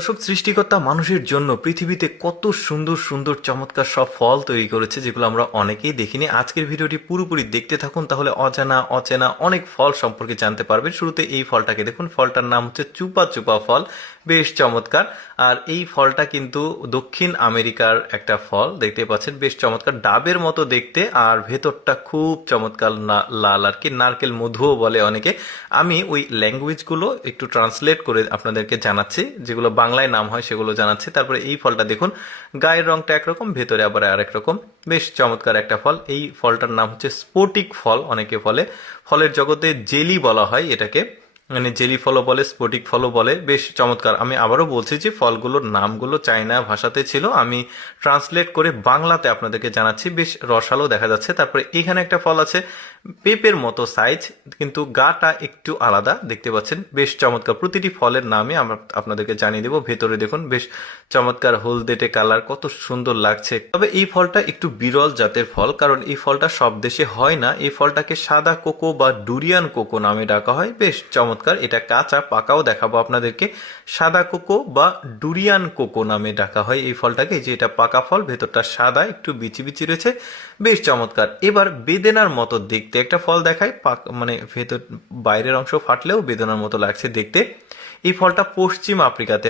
দর্শক, সৃষ্টিকর্তা মানুষের জন্য পৃথিবীতে কত সুন্দর সুন্দর চমৎকার সব ফল তৈরি করেছে, যেগুলো আমরা অনেকেই দেখিনি। আজকের ভিডিওটি পুরোপুরি দেখতে থাকুন, তাহলে অজানা অচেনা অনেক ফল সম্পর্কে জানতে পারবেন। শুরুতে এই ফলটাকে দেখুন, ফলটার নাম হচ্ছে চুপা চুপা ফল। বেশ চমৎকার। আর এই ফলটা কিন্তু দক্ষিণ আমেরিকার একটা ফল, দেখতে পাচ্ছেন বেশ চমৎকার, ডাবের মতো দেখতে, আর ভেতরটা খুব চমৎকার লাল আর কি, নারকেল মধুও বলে অনেকে। আমি ওই ল্যাঙ্গুয়েজগুলো একটু ট্রান্সলেট করে আপনাদেরকে জানাচ্ছি, যেগুলো বাংলায় নাম হয় সেগুলো জানাচ্ছি। তারপরে এই ফলটা দেখুন, গায়ের রংটা একরকম, ভেতরে আবার আরেক রকম। বেশ চমৎকার একটা ফল। এই ফলটার নাম হচ্ছে স্ফটিক ফল অনেকে বলে। ফলের জগতে জেলি বলা হয় এটাকে, মানে জেলি ফলও বলে, স্ফটিক ফলও বলে। বেশ চমৎকার। আমি আবারও বলছি যে ফলগুলোর নামগুলো চায়না ভাষাতে ছিল, আমি ট্রান্সলেট করে বাংলাতে আপনাদেরকে জানাচ্ছি। বেশ রসালো দেখা যাচ্ছে। তারপরে এখানে একটা ফল আছে, পেঁপের মতো সাইজ, কিন্তু গাটা একটু আলাদা, দেখতে পাচ্ছেন। বেশ চমৎকার। প্রতিটি ফলের নামে আমরা আপনাদেরকে জানিয়ে দেবো। ভেতরে দেখুন বেশ চমৎকার হলদেটে কালার, কত সুন্দর লাগছে। তবে এই ফলটা একটু বিরল জাতের ফল, কারণ এই ফলটা সব দেশে হয় না। এই ফলটাকে সাদা কোকো বা ডুরিয়ান কোকো নামে ডাকা হয়। বেশ চমৎকার। এটা কাঁচা, পাকাও দেখাবো আপনাদেরকে। সাদা কোকো বা ডুরিয়ান কোকো নামে ডাকা হয় এই ফলটাকে। যে এটা পাকা ফল, ভেতরটা সাদা, একটু বিচি বিচি রয়েছে। বেশ চমৎকার। এবার বেদেনার মতো দেখতে একটা ফল দেখায়, মানে ভেতর বাইরের অংশ ফাটলেও বেদনার মতো লাগছে দেখতে। এই ফলটা পশ্চিম আফ্রিকাতে